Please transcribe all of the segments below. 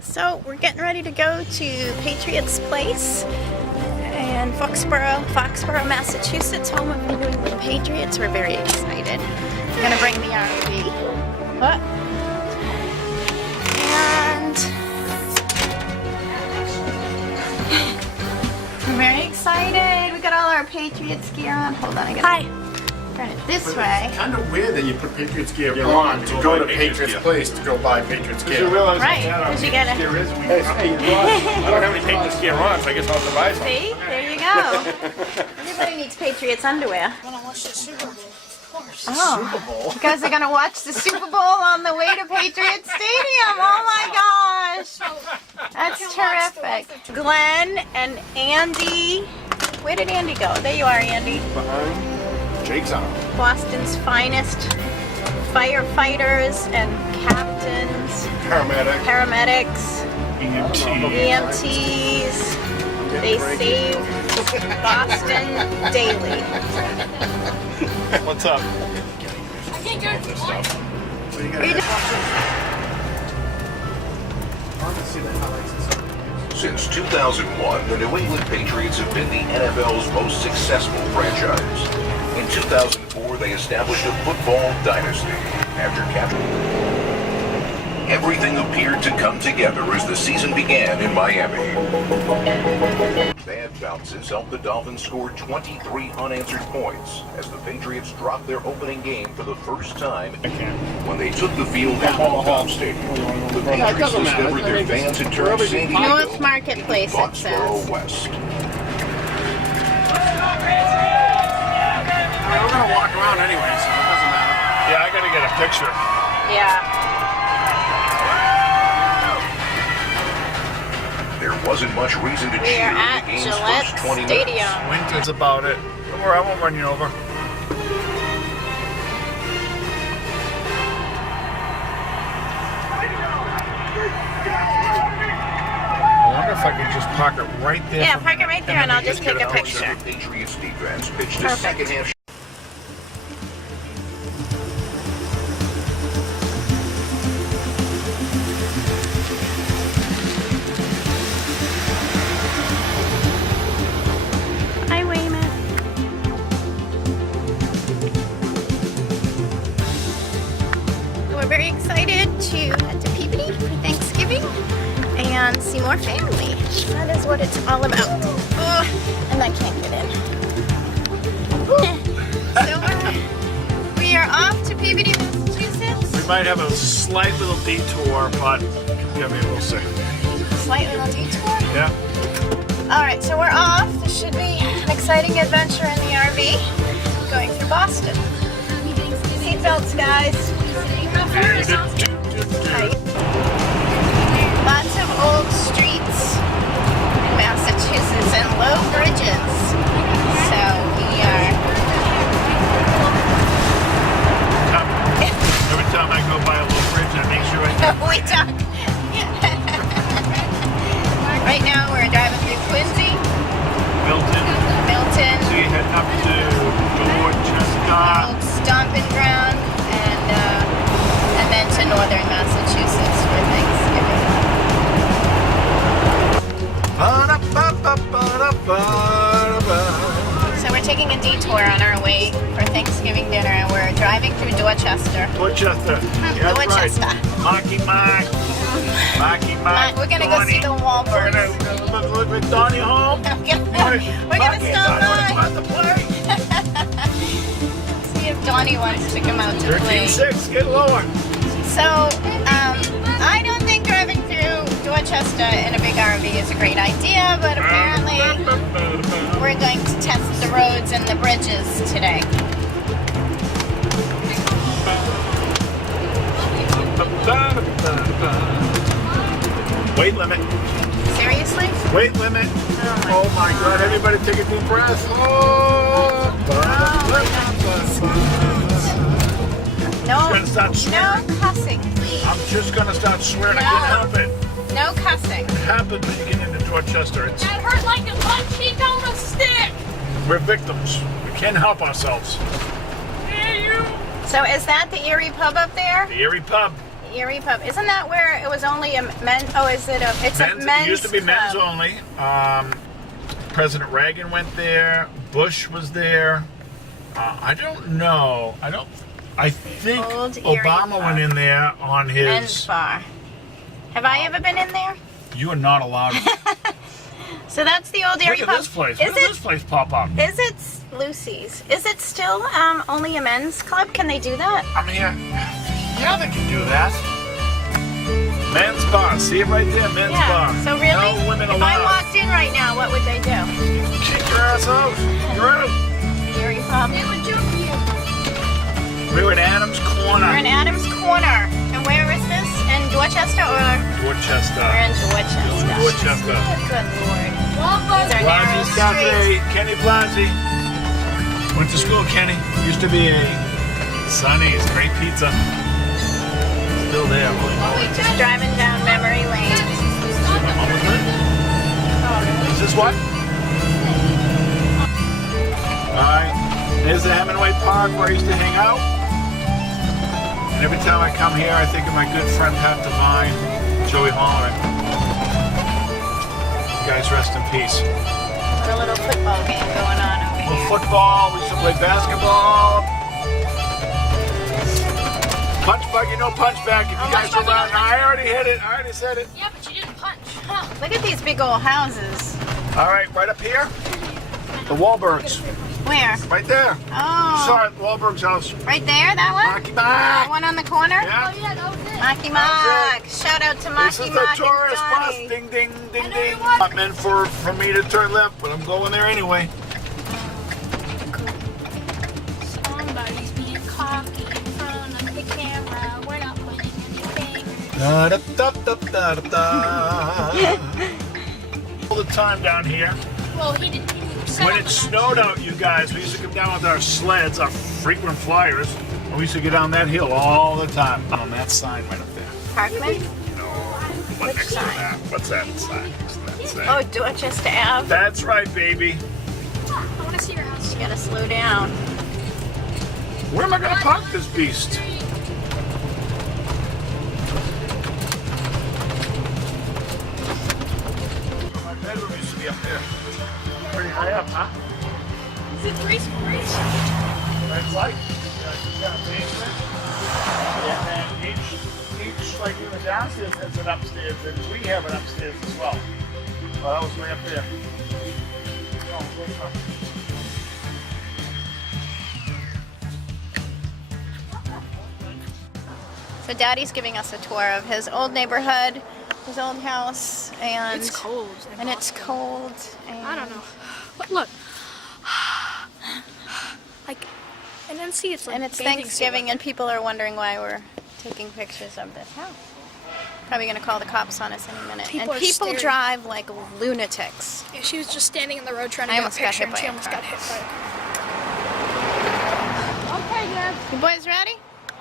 So we're getting ready to go to Patriots Place in Foxborough, Massachusetts, home of the New England Patriots. We're very excited. We're gonna bring the RV. What? And we're very excited. We got all our Patriots gear on. Hold on, I gotta turn it this way. It's kind of weird that you put Patriots gear on to go to Patriots Place to go buy Patriots gear. Right, because you gotta... Hey, I don't have any Patriots gear on, so I guess I'll have to buy some. See? There you go. Everybody needs Patriots underwear. I want to watch the Super Bowl, of course. Oh, Super Bowl. you guys are gonna watch the Super Bowl on the way to Patriots Stadium. Oh my gosh, that's terrific. Glenn and Andy. Where did Andy go? There you are, Andy. Behind Jake's on. Boston's finest firefighters and captains, paramedics, EMTs. They save Boston daily. What's up? I can't go to this stuff. Since 2001, the New England Patriots have been the NFL's most successful franchise. In 2004, they established a football dynasty. After capturing, everything appeared to come together as the season began in Miami. Bad bounces helped the Dolphins score 23 unanswered points as the Patriots dropped their opening game for the first time when they took the field at Motorhome Stadium. The Patriots discovered their fans had turned San Diego North Marketplace, into it says. Foxborough West. We're gonna walk around anyway, so it doesn't matter. Yeah, I gotta get a picture. Yeah. There wasn't much reason to We cheer are in at the game's Gillette first 20 Stadium. minutes. Winter's about it. Don't worry, I won't run you over. I wonder if I could just park it right there. Yeah, park it right there and I'll just take a picture. The Patriots defense pitched a Perfect. second half. Hi, Weymouth. We're very excited to head to Peabody for Thanksgiving and see more family. That is what it's all about. Oh, and I can't get in. So we are off to Peabody, Massachusetts. We might have a slight little detour, but yeah, maybe we'll see. Slight little detour. Yeah. All right, so we're off. This should be an exciting adventure in the RV going through Boston. Seatbelts, guys. Tight. Lots of old streets in Massachusetts and low bridges. So we are... Every time I go by a little bridge, I make sure I we talk. Right now we're driving through Quincy, Milton. Milton, So you head up to Dorchester. old stomping ground, and then to northern Massachusetts for Thanksgiving. So we're taking a detour on our way for Thanksgiving dinner, and we're driving through Dorchester. Dorchester. Yeah, that's Dorchester. right. Marky Mark. Marky Mark. We're gonna go see the Wahlbergs. We're gonna look with Donnie home. We're gonna stop by. See if Donnie wants to come out to play. 13.6, get lower. So, I don't think driving through Dorchester in a big RV is a great idea, but apparently we're going to test the roads and the bridges today. Weight limit. Seriously? Weight limit. Oh my God! Everybody, take a deep breath. Oh. No, Gonna start swearing. no cussing, please. I'm just gonna start swearing. I No. can't help it. No cussing. It happens when you get into Dorchester. It's, That hurt like a punch on a stick. we're victims. We can't help ourselves. Yeah, you. So is that the Erie Pub up there? The Erie Pub. Erie Pub. Isn't that where it was only a men? Oh, is it a? It's a men's. It used to be men's club. only. President Reagan went there. Bush was there. I don't know. I think Old Erie Obama Pub. went in there on his Men's bar. Have I ever been in there? You are not allowed. So that's the old Erie Look Pub. at this place. Is Look at this place pop up. Is it Lucy's? Is it still only a men's club? Can they do that? I'm here. Yeah, they can do that. Men's bar. See it right there? Men's bar. So really, No women if allowed. I walked in right now, what would they do? Kick your ass out. You're out. Erie Pub. They would jump you. We're in Adams Corner. We're in Adams Corner. And where is this? In Dorchester or? Dorchester. We're in Dorchester. Dorchester. Good lord. Waffles. These are narrow Blanzy's streets. Cafe. Kenny Blanzy. Went to school, Kenny. Used to be a Sonny's. Great pizza. Still there. Just driving down memory lane. Is this what? Alright. There's the Hemingway Park where I used to hang out. And every time I come here, I think of my good friend Pat Devine, Joey Holleran. You guys rest in peace. A little football game going on over Well, here. football, we used to play basketball. Punch buggy, no punch back if you Oh, guys punch are buggy, around. no punch I already hit it. I already said it. Yeah, but you didn't punch. Huh. Look at these big old houses. All right, right up here. The Wahlbergs. Where? Right there. Oh. Saw it, Wahlberg's house. Right there, that one? Marky That Mark. one on the corner? Yeah. Oh, yeah, that was it. Marky Mark. Shout out to This Marky is the Mark tourist and bus. Donnie. Ding, ding, ding, know ding. you want- Not meant for me to turn left, but I'm going there anyway. Somebody's being cocky in front of the camera. We're not putting anything. Da, da, da, da, da, da. All the time down here. Well, he didn't. When it snowed out, you guys, we used to come down with our sleds, our frequent flyers, and we used to get down that hill all the time. On that sign right up there. Parkman? No, what next to sign? that? What's that sign? Next to that sign? Oh, Dorchester Ave. That's right, baby. I want to see your house. You gotta slow down. Where am I going to park this beast? My bedroom used to be up there. Pretty high up, huh? Is it 3 stories? That's like, you got a basement, and then each like even downstairs has an upstairs, and we have an upstairs as well. Well, that was way up there. Oh, what's up? So Daddy's giving us a tour of his old neighborhood, his old house, and It's cold. And it's cold. And I don't know. But look. Like, and then see it's like And it's bathing Thanksgiving, suit. and people are wondering why we're taking pictures of this house. Probably gonna call the cops on us any minute. People and are people staring. drive like lunatics. Yeah, she was just standing in the road trying to I get a almost got picture, hit and by she a almost car. got hit by a car. Okay, Dad. You boys ready?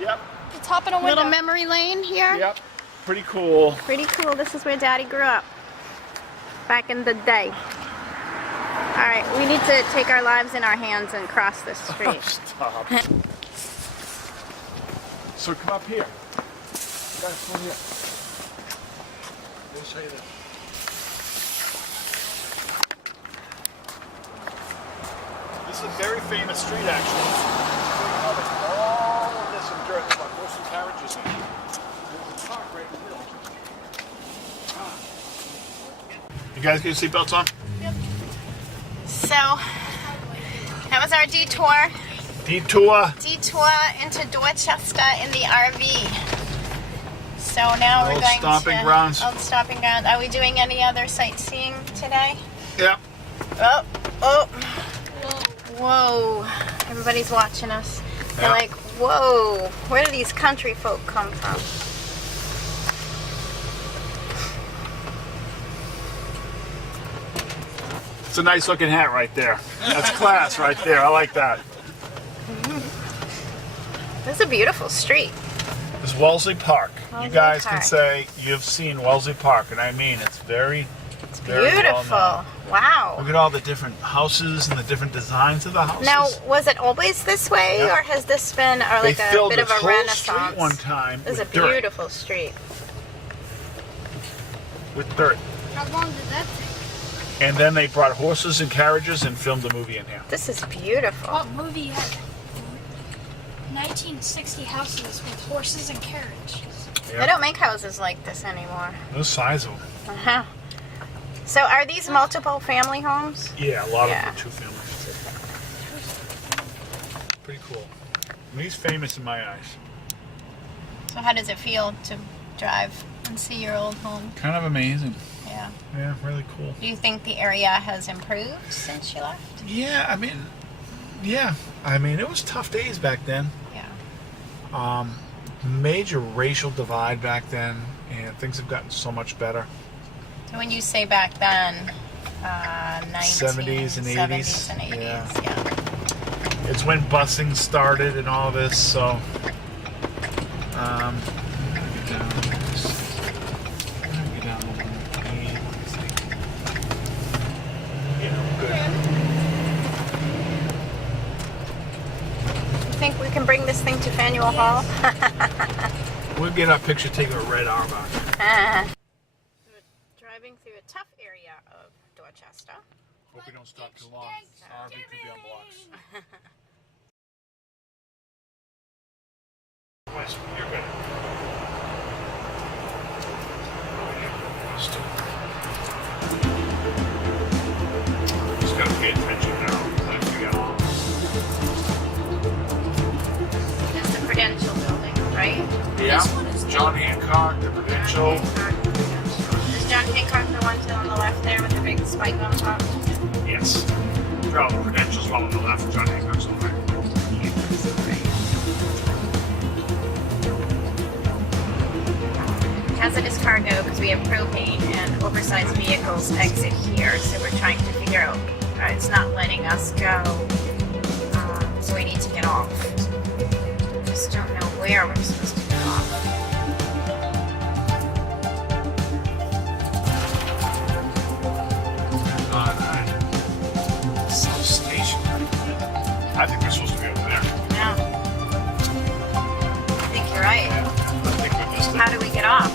Yep, Let's hop in a window. Little memory lane here. yep. Pretty cool. Pretty cool. This is where Daddy grew up back in the day. All right, we need to take our lives in our hands and cross this street. Stop. So come up here. Guys, come here. We'll say that. This is a very famous street, actually. All of this in dirt. There's like horse and carriages in here. There's a truck right in the middle. You guys get your seatbelts on? So that was our detour Detour. into Dorchester in the RV. So now we're Old going stomping to grounds. Old stomping grounds. Are we doing any other sightseeing today? Yep. Oh, whoa! Everybody's watching us. They're Yeah. like, whoa! Where do these country folk come from? It's a nice looking hat right there. That's class right there. I like that. This is a beautiful street. This is Wellesley Park. You Wellesley guys Park. can say you've seen Wellesley Park, and I mean it's very It's Very well beautiful. known. Wow. Look at all the different houses and the different designs of the houses. Now, was it always this way, Yep. or has this been or They like a filled bit of this a whole renaissance? street one time This is a with dirt. beautiful street. With dirt. How long did that take? And then they brought horses and carriages and filmed a movie in here. This is beautiful. What movie had 1960 houses with horses and carriages? They don't make houses like this anymore. No size of them. Uh-huh. So are these multiple family homes? Yeah, a lot Yeah. of them are two families. Pretty cool. And he's famous in my eyes. So how does it feel to drive and see your old home? Kind of amazing. Yeah. Yeah, really cool. Do you think the area has improved since you left? Yeah, I mean, it was tough days back then. Yeah. Major racial divide back then, and things have gotten so much better. So when you say back then, 70s and 80s. 70s and 80s, Yeah. yeah. It's when busing started and all this, so You think we can bring this thing to Faneuil Hall? we'll get our picture taken with Red Auerbach. Driving through a tough area of Dorchester. Hope we don't stop too long. RV could be on blocks. West, you're good. Just gotta pay attention now. I forget all. It's the Prudential building, right? Yeah. John Hancock, the Prudential. Is John Hancock the one on the left there with the big spike on top? Yes. Well, the Prudential's well on the left. John Hancock's on the right. Hazardous cargo, because we have propane and oversized vehicles exit here, so we're trying to figure out, it's not letting us go, so we need to get off. Just don't know where we're supposed to get off. Some station. I think we're supposed to be over there. No. I think you're right. I think we missed it. How do we get off?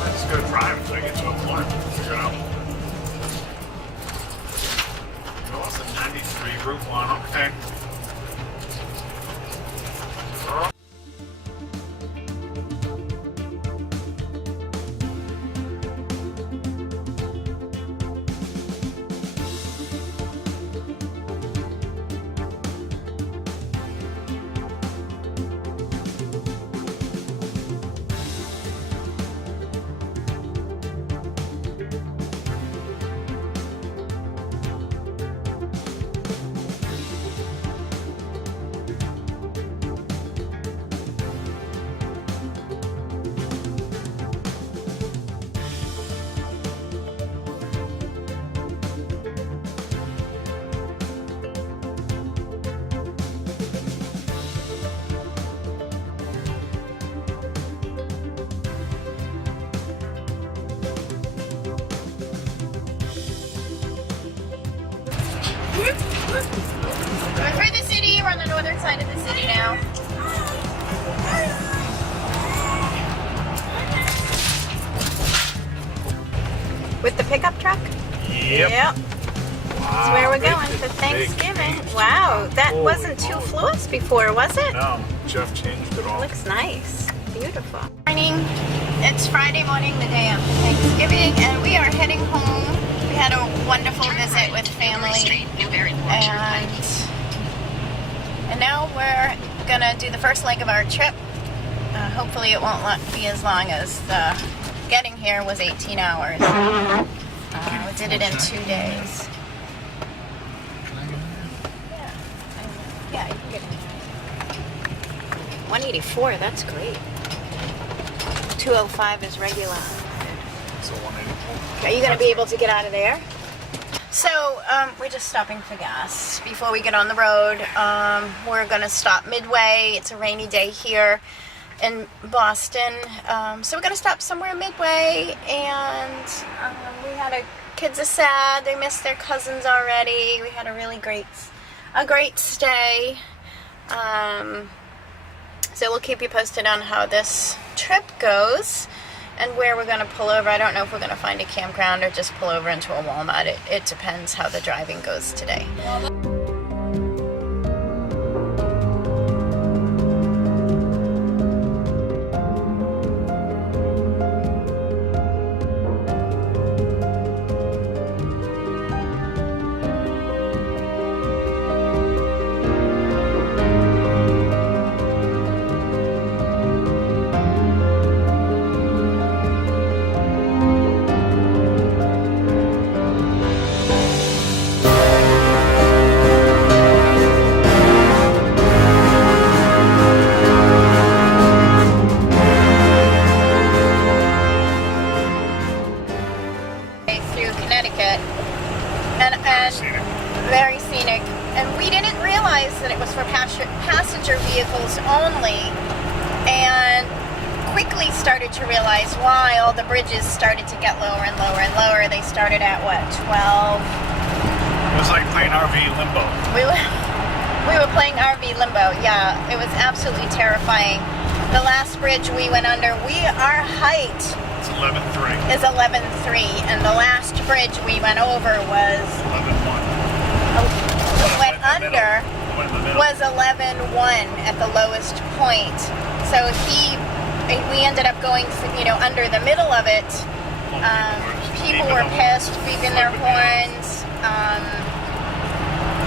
Let's go drive until I get to a point. Figure it out. North of 93, Route 1, okay. We're through the city, we're on the northern side of the city now. With the pickup truck? Yep. Yep. That's where we're going for big Thanksgiving. change. Wow, that Holy wasn't two moly. floors before, was it? No, Jeff changed it all. Looks nice. Beautiful. Morning. It's Friday morning, the day of Thanksgiving, and we are heading home. We had a wonderful visit with family. And now we're gonna do the first leg of our trip. Hopefully it won't be as long as the getting here was 18 hours. We did it in 2 days. Yeah, you can get in there. 184, that's great. 205 is regular. So 184. Are you going to be able to get out of there? So, we're just stopping for gas before we get on the road. We're going to stop midway. It's a rainy day here. in Boston. So we're gonna stop somewhere midway, and we had kids are sad. They missed their cousins already. We had a really great stay. So we'll keep you posted on how this trip goes and where we're going to pull over. I don't know if we're going to find a campground or just pull over into a Walmart. It depends how the driving goes today. Very scenic, and we didn't realize that it was for passenger vehicles only, and quickly started to realize why all the bridges started to get lower and lower and lower. They started at what, 12? It was like playing RV limbo. We were playing RV limbo. Yeah, it was absolutely terrifying. The last bridge we went under, our height It's 11.3. is 11.3, and the last bridge we went over was 11.1. went under was 11.1 at the lowest point. So we ended up going, under the middle of it. People were pissed, beeping their horns,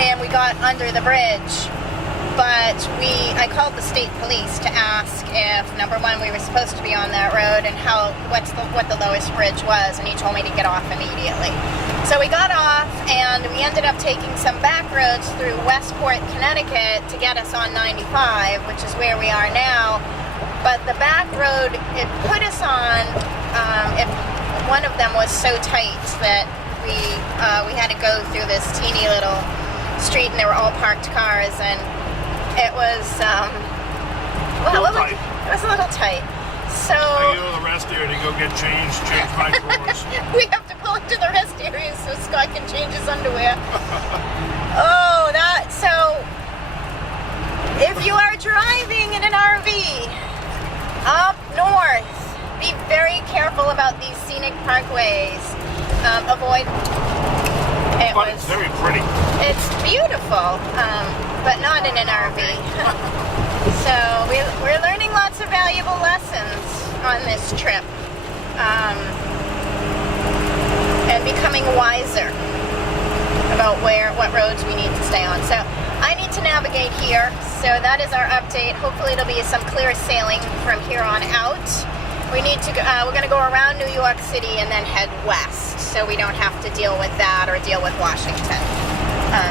and we got under the bridge. But I called the state police to ask if, number one, we were supposed to be on that road and what the lowest bridge was, and he told me to get off immediately. So we got off, and we ended up taking some back roads through Westport, Connecticut to get us on 95, which is where we are now. But the back road it put us on, one of them was so tight that we had to go through this teeny little street, and there were all parked cars, and it was, it was a little tight. So I go to the rest area to go get change my drawers. we have to pull into the rest area so Scott can change his underwear. So if you are driving in an RV up north, be very careful about these scenic parkways. Avoid. But it's very pretty. It's beautiful, but not in an RV. So we're learning lots of valuable lessons on this trip, and becoming wiser about what roads we need to stay on. So I need to navigate here. So that is our update. Hopefully it'll be some clear sailing from here on out. We need to go, we're going to go around New York City and then head west, so we don't have to deal with that or deal with Washington.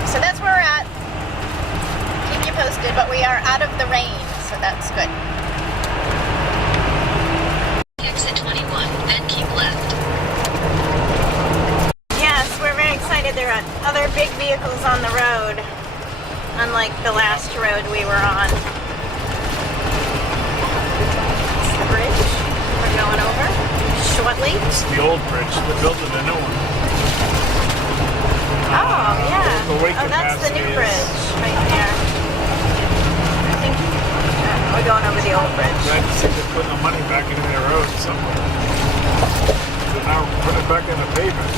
So that's where we're at. Keep you posted, but we are out of the rain, so that's good. Exit 21, then keep left. Yes, we're very excited. There are other big vehicles on the road, unlike the last road we were on. It's the bridge we're going over shortly. It's the old bridge. They're building a new one. Oh, yeah. The weight Oh, that's the new capacity is- bridge right there. I think we're going over the old bridge. I just think they're putting the money back into their road somewhere. So now put it back in the pavement.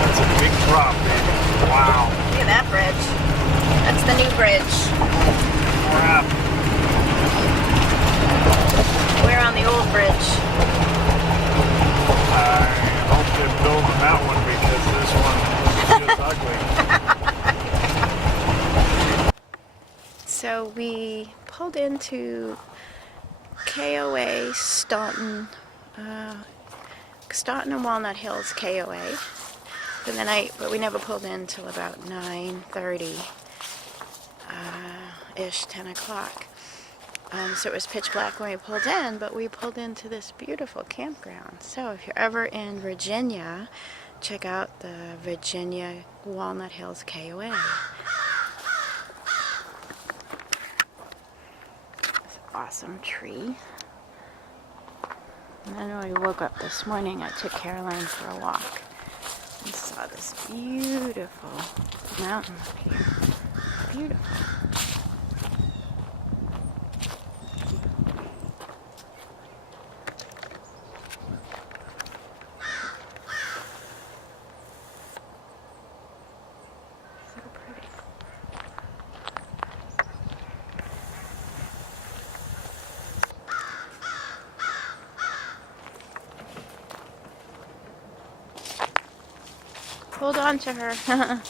That's a big drop, baby. Wow. Look at that bridge. That's the new bridge. Crap. We're on the old bridge. I hope they're building that one because this one is ugly. So we pulled into KOA Staunton, Staunton and Walnut Hills KOA. But we never pulled in until about 9:30 ish, 10 o'clock. So it was pitch black when we pulled in, but we pulled into this beautiful campground. So if you're ever in Virginia, check out the Virginia Walnut Hills KOA. This awesome tree. And then when we woke up this morning, I took Caroline for a walk and saw this beautiful mountain up here. Beautiful. So pretty. Hold on to her.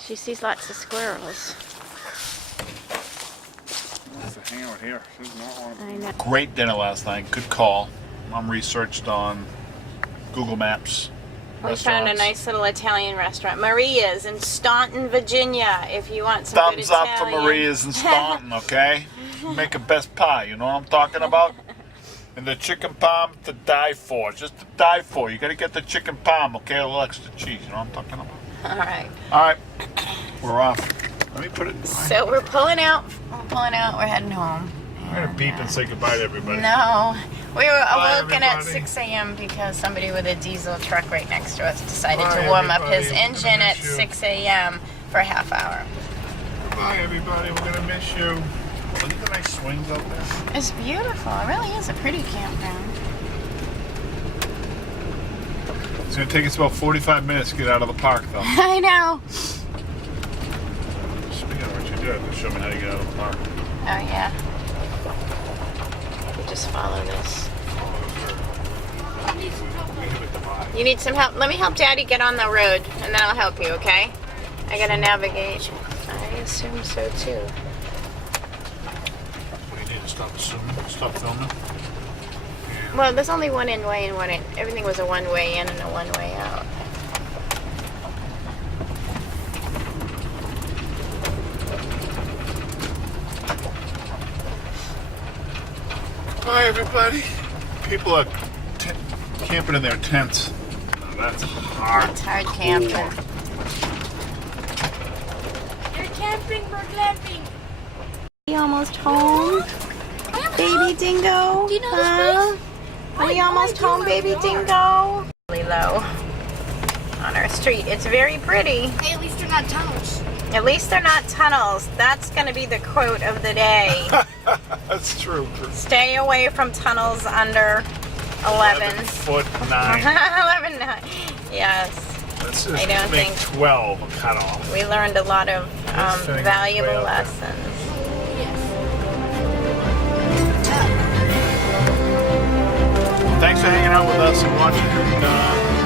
She sees lots of squirrels. There's a hangout here. She's not one. I know. Great dinner last night. Good call. Mom researched on Google Maps. We found a nice little Italian restaurant, Maria's in Staunton, Virginia. If you want some good Thumbs up Italian. for Maria's in Staunton, okay? Make a best pie, you know what I'm talking about? And the chicken parm to die for, just to die for. You gotta get the chicken parm, okay? A little extra cheese, you know what I'm talking about? All right. All right, we're off. Let me put it. So we're pulling out. We're heading home. I'm gonna beep and say goodbye to everybody. No, we were Bye, awoken at everybody. 6 a.m. because somebody with a diesel truck right next to us decided Bye, to warm up his everybody. engine at Miss you. 6 a.m. for a half hour. Bye, everybody. We're gonna miss you. Look at the nice swings out there. It's beautiful. It really is a pretty campground. It's gonna take us about 45 minutes to get out of the park, though. I know. Speaking of what you did, show me how you get out of the park. Oh yeah. You just follow this. You need some help? Let me help Daddy get on the road, and then I'll help you, okay? I gotta navigate. I assume so too. We need to stop filming. Well, there's only one in way and one in. Everything was a one way in and a one way out. Hi, everybody. People are camping in their tents. Oh, that's hard. It's hard camping. You're camping, we're glamping. We almost home, baby dingo. Do you know this Huh? Are we almost I home, do know baby you are. dingo? Really low on our street. It's very pretty. Hey, at least they're not tunnels. At least they're not tunnels. That's going to be the quote of the day. That's true. Stay away from tunnels under 11. 11'9". 11'9". Yes. Let's I just don't make think- 12 a cutoff. We learned a lot of This thing is way valuable out there. lessons. Thanks for hanging out with us and watching.